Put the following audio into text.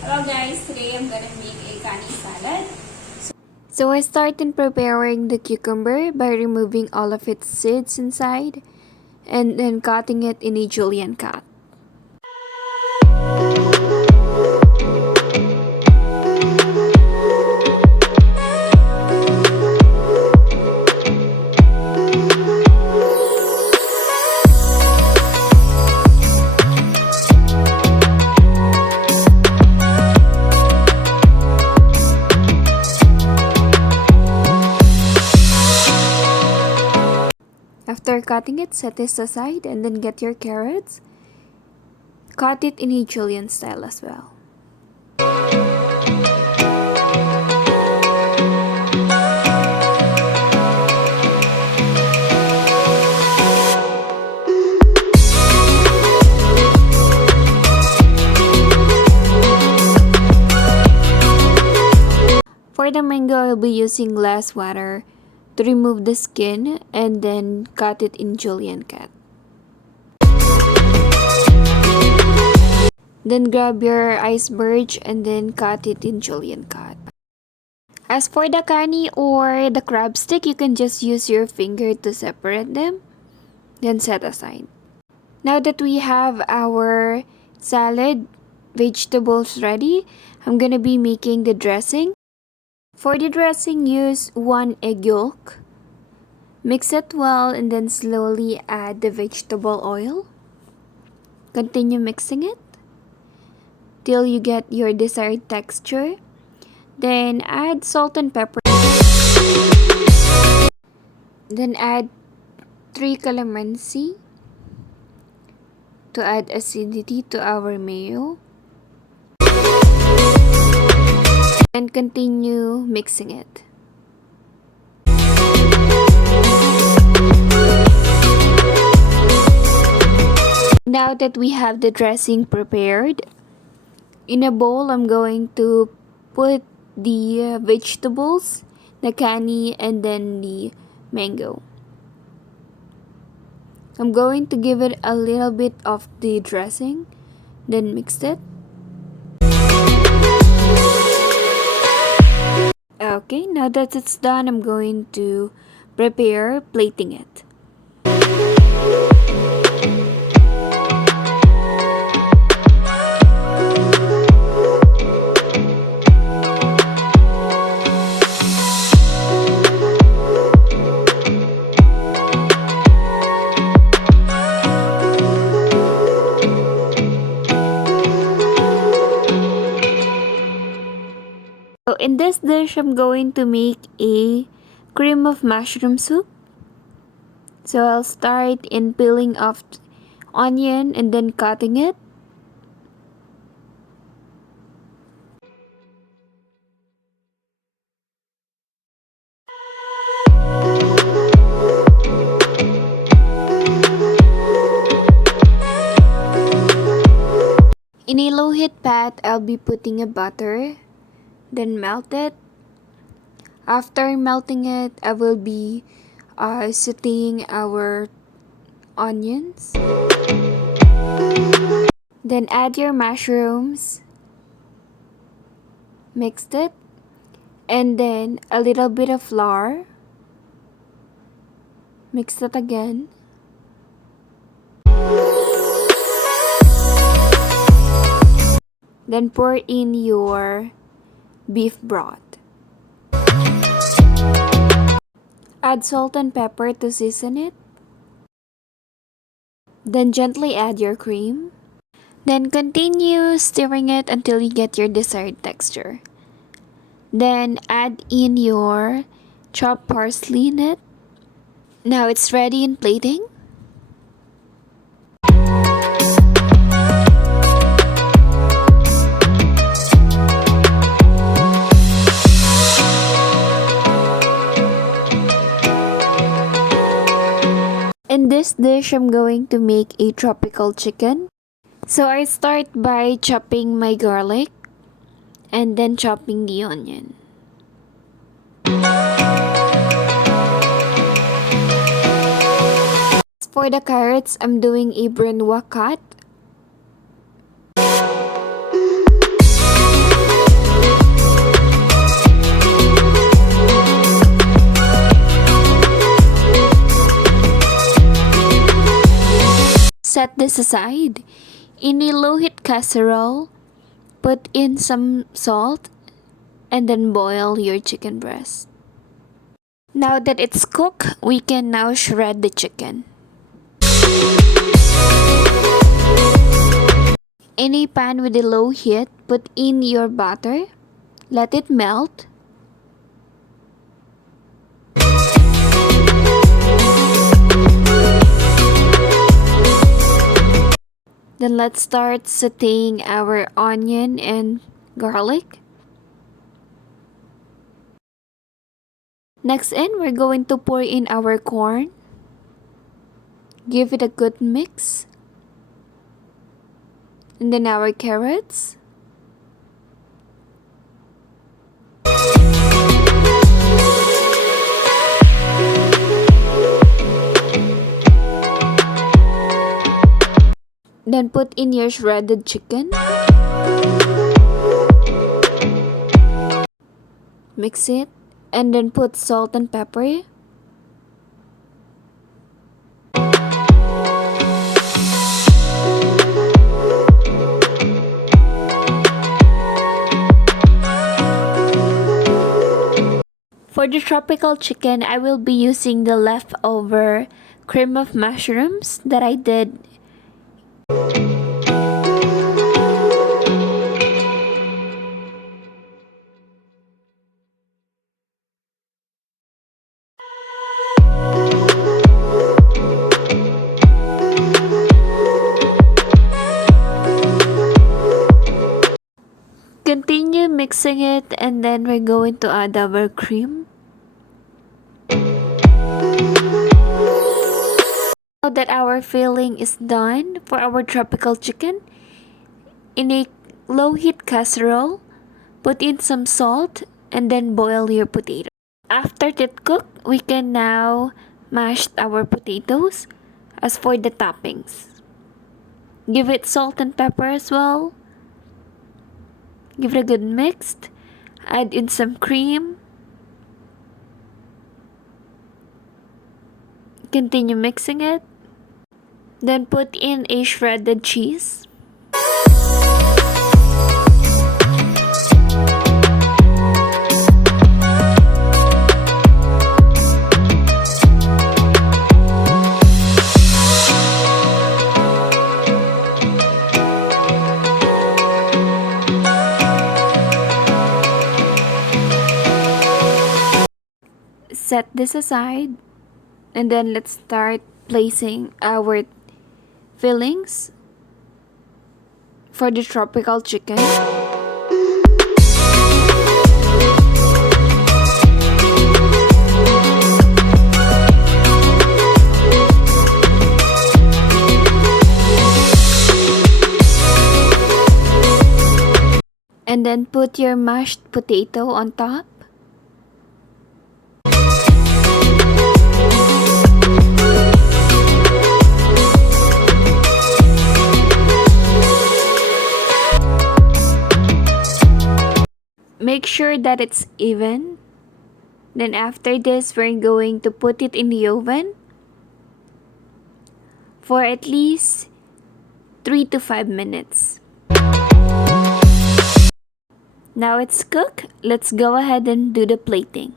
Hello guys, today I'm gonna make a kani salad. So I started preparing the cucumber by removing all of its seeds inside and then cutting it in a julienne cut. After cutting it, set this aside and then get your carrots. Cut it in a julienne style as well. For the mango, I'll be using less water to remove the skin and then cut it in julienne cut. Then grab your iceberg and then cut it in julienne cut. As for the kani or the crab stick, you can just use your finger to separate them, then set aside. Now that we have our salad vegetables ready, I'm gonna be making the dressing. For the dressing, use 1 egg yolk. Mix it well and then slowly add the vegetable oil. Continue mixing it till you get your desired texture. Then add salt and pepper. Then add 3 calamansi to add acidity to our mayo. And continue mixing it. Now that we have the dressing prepared, in a bowl I'm going to put the vegetables, the kani, and then the mango. I'm going to give it a little bit of the dressing, then mix it. Okay, now that it's done, I'm going to prepare plating it. So in this dish, I'm going to make a cream of mushroom soup. So I'll start in peeling off onion and then cutting it. In a low heat pot, I'll be putting a butter, then melt it. After melting it, I will be sauteing our onions. Then add your mushrooms, mix it, and then a little bit of flour. Mix it again. Then pour in your beef broth. Add salt and pepper to season it. Then gently add your cream. Then continue stirring it until you get your desired texture. Then add in your chopped parsley in it. Now it's ready in plating. In this dish, I'm going to make a tropical chicken. So I start by chopping my garlic and then chopping the onion. For the carrots, I'm doing a brunoise cut. this aside. In a low-heat casserole, put in some salt and then boil your chicken breast. Now that it's cooked, we can now shred the chicken. In a pan with a low heat, put in your butter, let it melt. Then let's start sauteing our onion and garlic. Next we're going to pour in our corn. Give it a good mix. And then our carrots. Then put in your shredded chicken. Mix it and then put salt and pepper. For the tropical chicken, I will be using the leftover cream of mushrooms that I did. Continue mixing it and then we're going to add our cream. Now that our filling is done for our tropical chicken, in a low heat casserole, put in some salt and then boil your potato. After it cooked, we can now mash our potatoes. As for the toppings, give it salt and pepper as well. Give it a good mix. Add in some cream. Continue mixing it. Then put in a shredded cheese. Set this aside and then let's start placing our fillings for the tropical chicken. And then put your mashed potato on top. Make sure that it's even. Then after this, we're going to put it in the oven for at least 3 to 5 minutes. Now it's cooked. Let's go ahead and do the plating.